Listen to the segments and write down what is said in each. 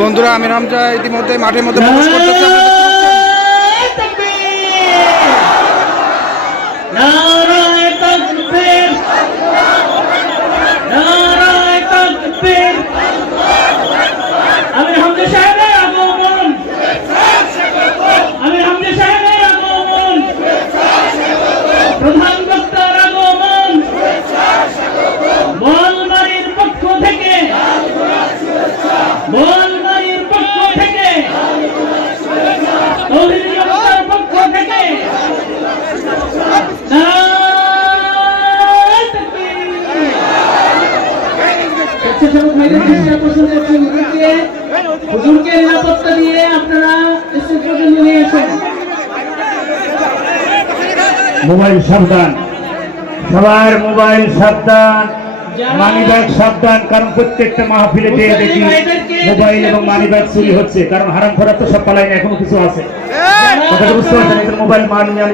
বন্ধুরা আমি হামজা ইতিমধ্যে মাঠের মধ্যে প্রবেশ করতেছে আপনারা দেখতে পাচ্ছেন। নারায় তাকবীর নারায় তাকবীর আমির হামজা সাহেবের আগমন আমির হামজা সাহেবের আগমন প্রধান বক্তার আগমন বলমারির পক্ষ থেকে বলমারির পক্ষ থেকে তৌহিদি জনতার পক্ষ থেকে নারায় তাকবীর। স্বেচ্ছাসেবক ভাইদের দৃষ্টি আকর্ষণ করছি হুজুরকে হুজুরকে নিরাপত্তা দিয়ে আপনারা স্টেজ পর্যন্ত নিয়ে আসেন মোবাইল সাবধান। সবার মোবাইল সাবধান মানি ব্যাগ সাবধান কারণ প্রত্যেকটা মাহফিলে দেখি মোবাইল এবং মানি ব্যাগ চুরি হচ্ছে কারণ হারাম খোরাক তো সব পালাই এখনও কিছু আছে। কথাটা বুঝতে পারছেন এদের মোবাইল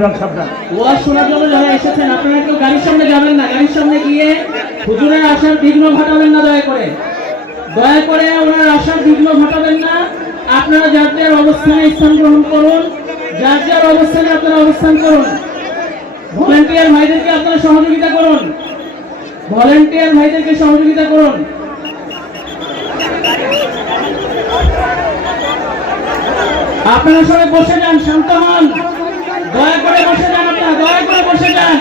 ব্যাগ সাবধান। ওয়াজ শোনার জন্য যারা এসেছেন আপনারা একটু গাড়ির সামনে যাবেন না গাড়ির সামনে গিয়ে হুজুরের আসার বিঘ্ন ঘটাবেন না দয়া করে। দয়া করে ওনার আসার বিঘ্ন ঘটাবেন না। আপনারা যার যার অবস্থানে স্থান গ্রহণ করুন যার যার অবস্থানে আপনারা অবস্থান করুন। ভলেন্টিয়ার ভাইদেরকে আপনারা সহযোগিতা করুন। ভলেন্টিয়ার ভাইদেরকে সহযোগিতা করুন। আপনারা সবাই বসে যান, শান্ত হন। দয়া করে বসে যান আপনারা, দয়া করে বসে যান।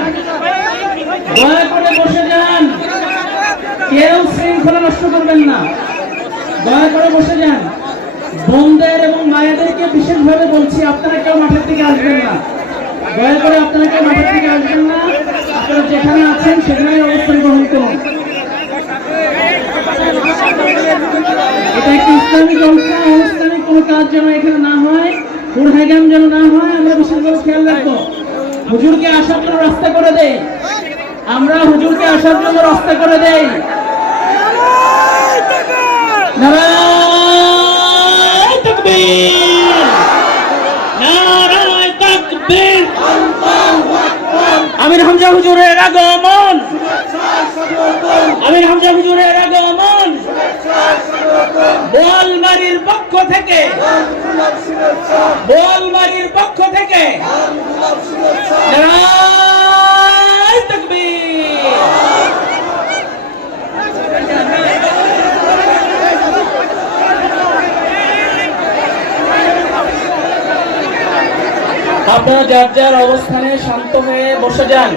দয়া করে বসে যান। কেউ শৃঙ্খলা নষ্ট করবেন না। দয়া করে বসে যান। বোনদের এবং মায়েদেরকে বিশেষভাবে বলছি, আপনারা কেউ মাঠের দিকে আসবেন না। দয়া করে আপনারা কেউ মাঠের দিকে আসবেন না। আপনারা যেখানে আছেন সেখানেই অবস্থান গ্রহণ করুন। এটা একটি ইসলামী জলসা অনুষ্ঠানিক কোনো কাজ যেন এখানে না হয় দুর্ভাগ্যাম যেন না হয়, আমরা বিশেষভাবে খেয়াল রাখব। হুজুরকে আসার জন্য রাস্তা করে দেই। আমরা হুজুরকে আসার জন্য রাস্তা করে দেই। আমির হামজা হুজুরের আগমন আমির হামজা হুজুরের আগমন বোয়ালমারির পক্ষ থেকে বোয়ালমারির পক্ষ থেকে আপনারা যার যার অবস্থানে শান্ত হয়ে বসে যান,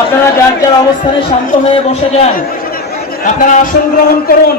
আপনারা যার যার অবস্থানে শান্ত হয়ে বসে যান, আপনারা আসন গ্রহণ করুন।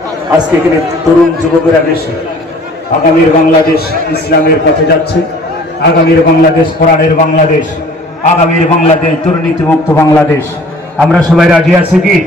আজকে এখানে তরুণ যুবকেরা বেশি আগামীর বাংলাদেশ ইসলামের পথে যাচ্ছে, আগামীর বাংলাদেশ কোরআনের বাংলাদেশ, আগামীর বাংলাদেশ দুর্নীতিমুক্ত বাংলাদেশ। আমরা সবাই রাজি আছি কি?